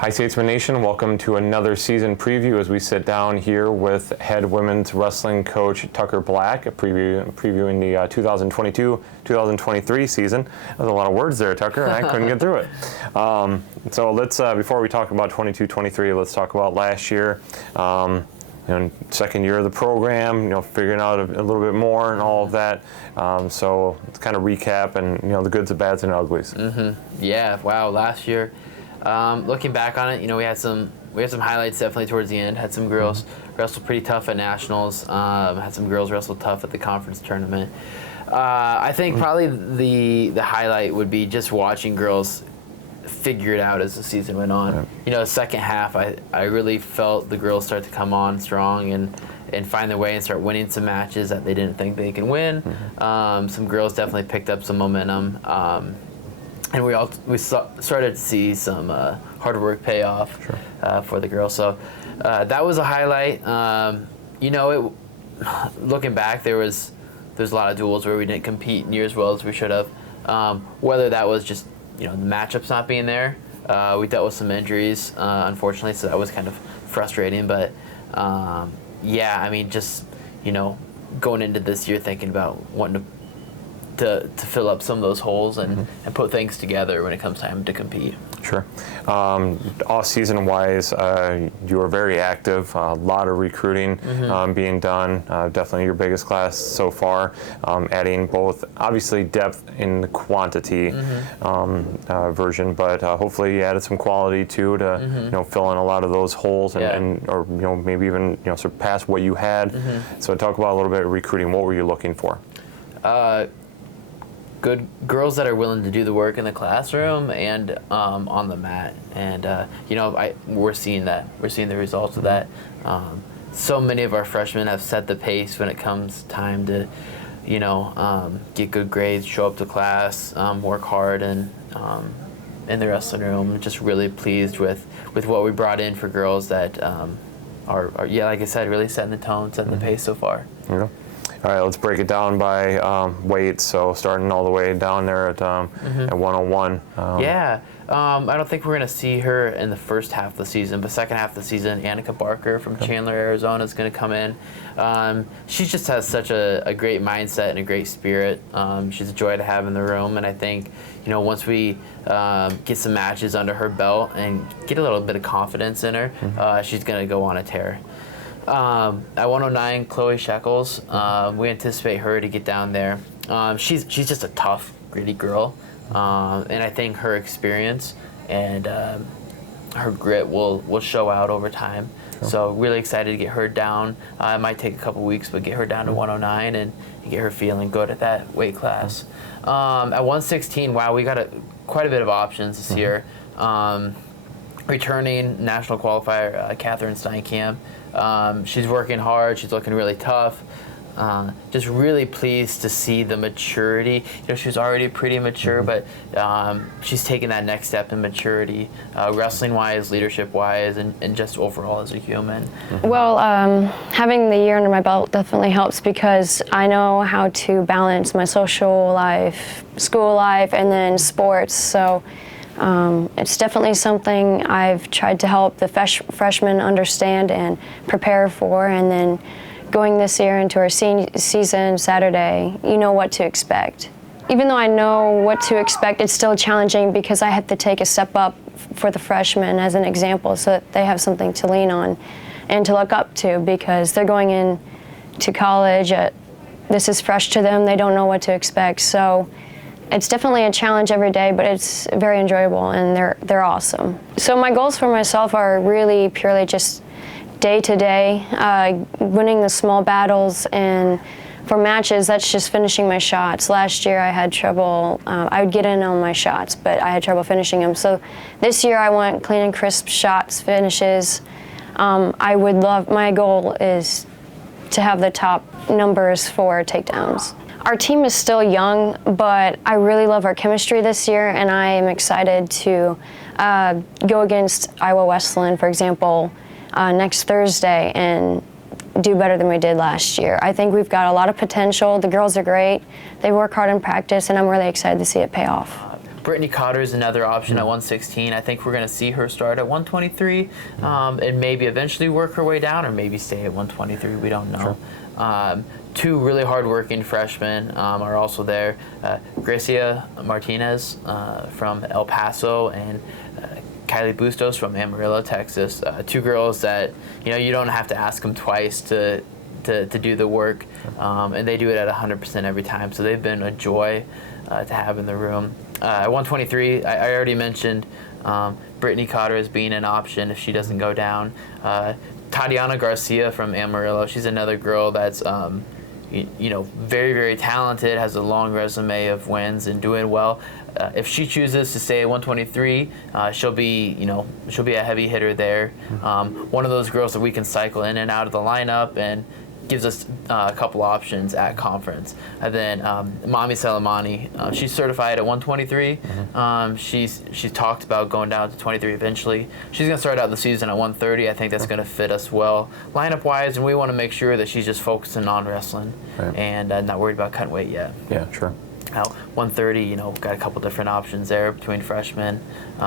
Hi Statesmen Nation, welcome to another season preview as we sit down here with head women's wrestling coach Tucker Black, previewing the 2022-2023 season. There's a lot of words there, Tucker, and I couldn't get through it. So let's, before we talk about 22-23, let's talk about last year. Second year of the program, figuring out a little bit more and all of that. So let's kind of recap and, the goods, the bads, and uglies. Yeah, wow, last year. Looking back on it, we had some highlights definitely towards the end. Had some girls wrestle pretty tough at nationals. Had some girls wrestle tough at the conference tournament. I think probably the highlight would be just watching girls figure it out as the season went on. The second half, I really felt the girls start to come on strong and find their way and start winning some matches that they didn't think they can win. Some girls definitely picked up some momentum. And we started to see some hard work pay off for the girls. So that was a highlight. Looking back, there's a lot of duels where we didn't compete near as well as we should have. Whether that was just the matchups not being there, we dealt with some injuries unfortunately, so that was kind of frustrating. But just going into this year thinking about wanting to fill up some of those holes and put things together when it comes time to compete. Sure. Off-season wise, you were very active. A lot of recruiting being done. Definitely your biggest class so far. Adding both, obviously, depth in the quantity version, but hopefully you added some quality too to fill in a lot of those holes and or maybe even surpass what you had. So talk about a little bit of recruiting. What were you looking for? Good girls that are willing to do the work in the classroom and on the mat, and we're seeing that. We're seeing the results of that. So many of our freshmen have set the pace when it comes time to, get good grades, show up to class, work hard, and in the wrestling room. I'm just really pleased with what we brought in for girls that are like I said, really setting the tone, setting the pace so far. Yeah. All right, let's break it down by weight. So starting all the way down there at 101. I don't think we're going to see her in the first half of the season, but second half of the season, Annika Barker from Chandler, Arizona is going to come in. She just has such a great mindset and a great spirit. She's a joy to have in the room, and I think once we get some matches under her belt and get a little bit of confidence in her, she's going to go on a tear. At 109, Chloe Shekels, we anticipate her to get down there. She's just a tough, gritty girl, and I think her experience and her grit will show out over time. So really excited to get her down. It might take a couple weeks, but get her down to 109 and get her feeling good at that weight class. At 116, wow, we got quite a bit of options this year. Returning national qualifier, Catherine Steinkamp. She's working hard. She's looking really tough. Just really pleased to see the maturity. She was already pretty mature, but she's taken that next step in maturity, wrestling-wise, leadership-wise, and just overall as a human. Well, having the year under my belt definitely helps because I know how to balance my social life, school life, and then sports. So it's definitely something I've tried to help the freshmen understand and prepare for, and then going this year into our senior season Saturday, you know what to expect. Even though I know what to expect, it's still challenging because I have to take a step up for the freshmen as an example so that they have something to lean on and to look up to because they're going in to college. This is fresh to them. They don't know what to expect. So it's definitely a challenge every day, but it's very enjoyable and they're awesome. So my goals for myself are really purely just day to day, winning the small battles, and for matches, that's just finishing my shots. Last year I had trouble, I would get in on my shots, but I had trouble finishing them. So this year I want clean and crisp shots, finishes. My goal is to have the top numbers for takedowns. Our team is still young, but I really love our chemistry this year, and I am excited to go against Iowa Wesleyan, for example, next Thursday and do better than we did last year. I think we've got a lot of potential. The girls are great. They work hard in practice, and I'm really excited to see it pay off. Brittany Cotter is another option at 116. I think we're going to see her start at 123 and maybe eventually work her way down, or maybe stay at 123. We don't know. Sure. Two really hard-working freshmen are also there. Gracia Martinez from El Paso and Kylie Bustos from Amarillo, Texas. Two girls that you don't have to ask them twice to do the work, and they do it at 100% every time. So they've been a joy to have in the room. At 123, I already mentioned Brittany Cotter as being an option if she doesn't go down. Tatiana Garcia from Amarillo, she's another girl that's very, very talented, has a long resume of wins and doing well. If she chooses to stay at 123, she'll be a heavy hitter there. One of those girls that we can cycle in and out of the lineup and gives us a couple options at conference. And then Mami Salamani, she's certified at 123. She's talked about going down to 23 eventually. She's going to start out the season at 130. I think that's going to fit us well lineup-wise, and we want to make sure that she's just focusing on wrestling and not worried about cutting weight yet. Yeah, sure. Now, 130, got a couple different options there between freshmen. But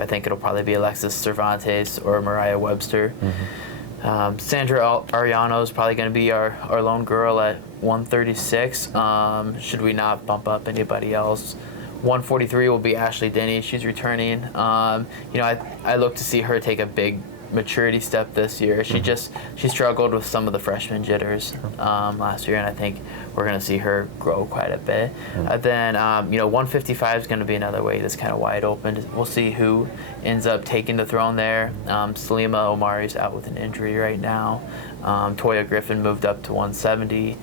I think it'll probably be Alexis Cervantes or Mariah Webster. Sandra Ariano is probably going to be our lone girl at 136. Should we not bump up anybody else? 143 will be Ashley Denny. She's returning. I look to see her take a big maturity step this year. She struggled with some of the freshman jitters last year, and I think we're going to see her grow quite a bit. Then 155 is going to be another weight that's kind of wide open. We'll see who ends up taking the throne there. Salima Omari's out with an injury right now. Toya Griffin moved up to 170.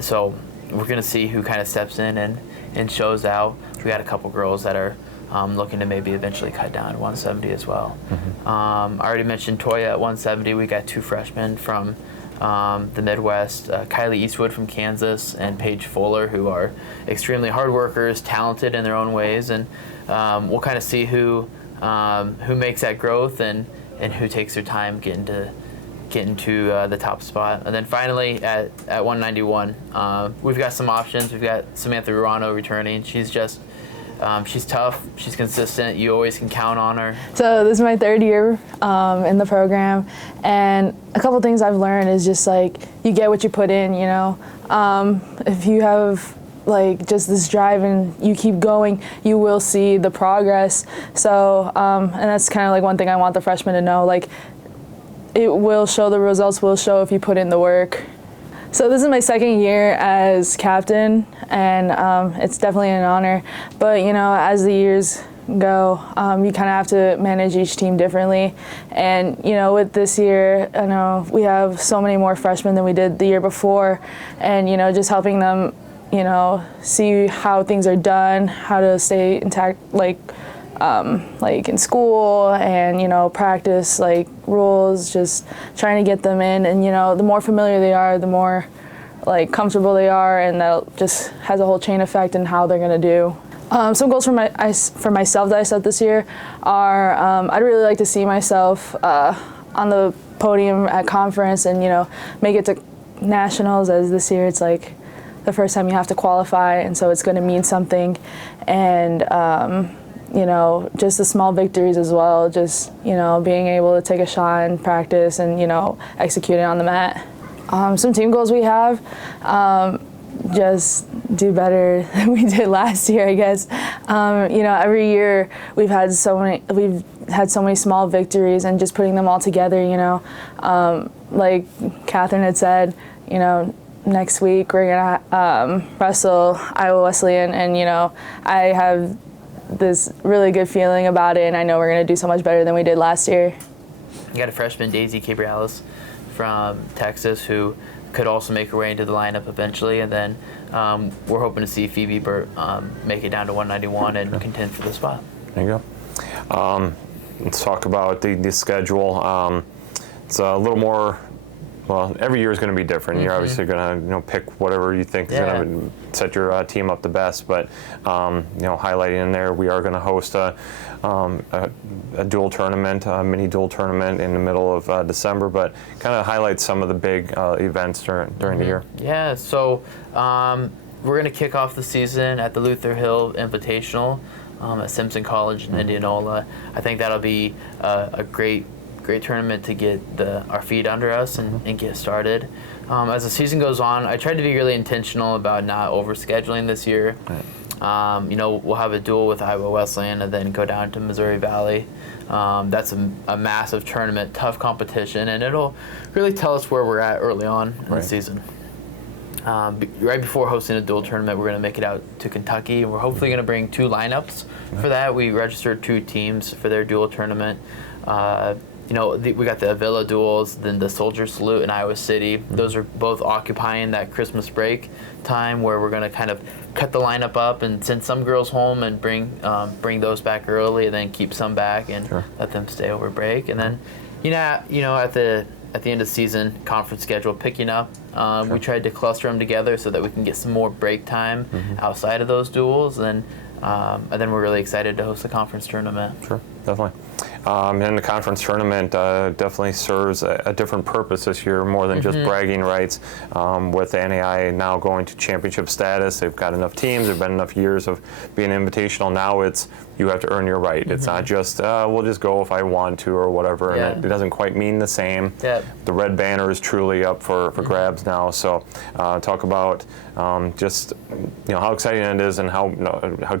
So we're going to see who kind of steps in and shows out. We got a couple girls that are looking to maybe eventually cut down to 170 as well. I already mentioned Toya at 170. We got two freshmen from the Midwest, Kylie Eastwood from Kansas and Paige Fuller, who are extremely hard workers, talented in their own ways, and we'll kind of see who makes that growth and who takes their time getting to the top spot. And then finally at 191, we've got some options. We've got Samantha Ruano returning. She's tough. She's consistent. You always can count on her. So this is my third year in the program, and a couple things I've learned is just you get what you put in. If you have just this drive and you keep going, you will see the progress. So and that's kind of one thing I want the freshmen to know. It will show, the results will show if you put in the work. So this is my second year as captain, and it's definitely an honor. But as the years go, you kind of have to manage each team differently. And with this year, I know we have so many more freshmen than we did the year before, and just helping them, see how things are done, how to stay intact, in school, and practice rules, just trying to get them in. And the more familiar they are, the more comfortable they are, and that just has a whole chain effect in how they're going to do. Some goals for myself that I set this year are I'd really like to see myself on the podium at conference and make it to nationals, as this year it's the first time you have to qualify, and so it's going to mean something. And just the small victories as well, just, being able to take a shot in practice and, execute it on the mat. Some team goals we have, just do better than we did last year, I guess. Every year we've had so many small victories, and just putting them all together, like Catherine had said, next week we're gonna wrestle Iowa Wesleyan, and I have this really good feeling about it, and I know we're going to do so much better than we did last year. You got a freshman, Daisy Cabriales from Texas, who could also make her way into the lineup eventually, and then we're hoping to see Phoebe Burt make it down to 191 and contend for the spot. There you go. Let's talk about the schedule. It's a little more. Well, every year is going to be different. You're obviously going to pick whatever you think is going to set your team up the best. But highlighting in there, we are going to host a dual tournament, a mini dual tournament in the middle of December. But kind of highlight some of the big events during the year. Yeah. So we're going to kick off the season at the Luther Hill Invitational at Simpson College in Indianola. I think that'll be a great tournament to get our feet under us and get started. As the season goes on, I tried to be really intentional about not overscheduling this year. We'll have a duel with Iowa Wesleyan and then go down to Missouri Valley. That's a massive tournament, tough competition, and it'll really tell us where we're at early on in the season. Right before hosting a dual tournament, we're going to make it out to Kentucky, and we're hopefully going to bring 2 lineups for that. We registered 2 teams for their dual tournament. We got the Avila duels, then the Soldier Salute in Iowa City. Those are both occupying that Christmas break time where we're going to kind of cut the lineup up and send some girls home and bring those back early, and then keep some back and let them stay over break. And then, at the end of the season, conference schedule picking up. We tried to cluster them together so that we can get some more break time outside of those duels, and then we're really excited to host the conference tournament. Sure, definitely. And the conference tournament definitely serves a different purpose this year, more than just bragging rights. With the NAI now going to championship status, they've got enough teams, there have been enough years of being invitational. Now it's you have to earn your right. It's not just, we'll just go if I want to or whatever, and it doesn't quite mean the same. The red banner is truly up for grabs now. So talk about just how exciting it is and how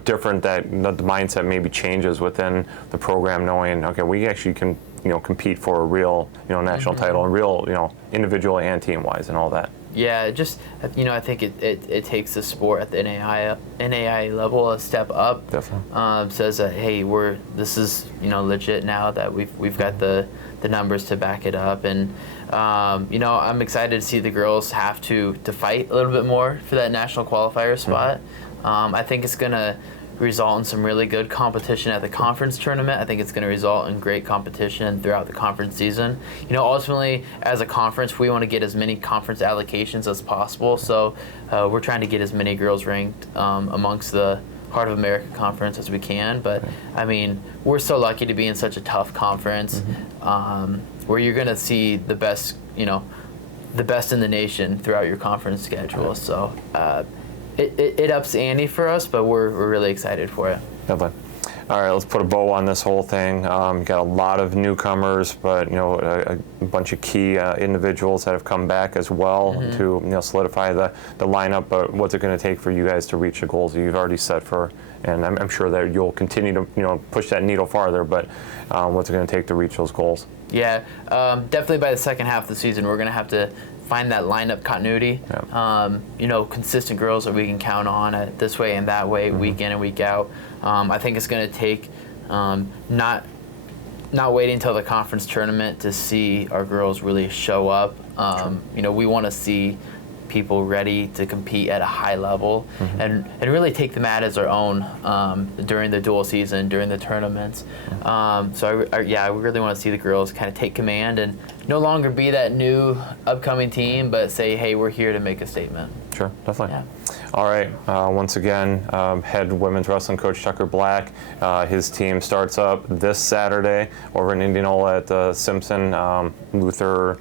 different that the mindset maybe changes within the program, knowing, okay, we actually can compete for a real national title, and real individual and team wise and all that. Yeah, just I think it takes the sport at the NAI level a step up. Definitely. Says that, hey, this is legit now that we've got the numbers to back it up, and I'm excited to see the girls have to fight a little bit more for that national qualifier spot. I think it's gonna result in some really good competition at the conference tournament. I think it's going to result in great competition throughout the conference season. Ultimately, as a conference, we want to get as many conference allocations as possible. So we're trying to get as many girls ranked amongst the Heart of America Conference as we can. But I mean, we're so lucky to be in such a tough conference where you're going to see the best, the best in the nation throughout your conference schedule. So it ups the ante for us, but we're really excited for it. Definitely. All right, let's put a bow on this whole thing. Got a lot of newcomers, but a bunch of key individuals that have come back as well to solidify the lineup. But what's it going to take for you guys to reach the goals that you've already set for? And I'm sure that you'll continue to push that needle farther. But what's it going to take to reach those goals? Yeah, definitely by the second half of the season, we're going to have to find that lineup continuity. Consistent girls that we can count on this way and that way, week in and week out. I think it's going to take not waiting until the conference tournament to see our girls really show up. We want to see people ready to compete at a high level and really take the mat as our own during the dual season, during the tournaments. So I really want to see the girls kind of take command and no longer be that new upcoming team, but say, hey, we're here to make a statement. Sure, definitely. Yeah. All right, once again, head women's wrestling coach Tucker Black. His team starts up this Saturday over in Indianola at the Simpson Luther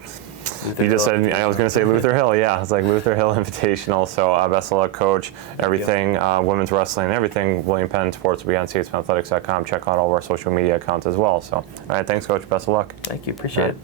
you just said, I was going to say Luther Hill, yeah. It's like Luther Hill Invitational. So best of luck, Coach. Everything, women's wrestling, everything, William Penn Sports will be on statesmanathletics.com. Check out all of our social media accounts as well. So, all right, thanks, Coach. Best of luck. Thank you. Appreciate it.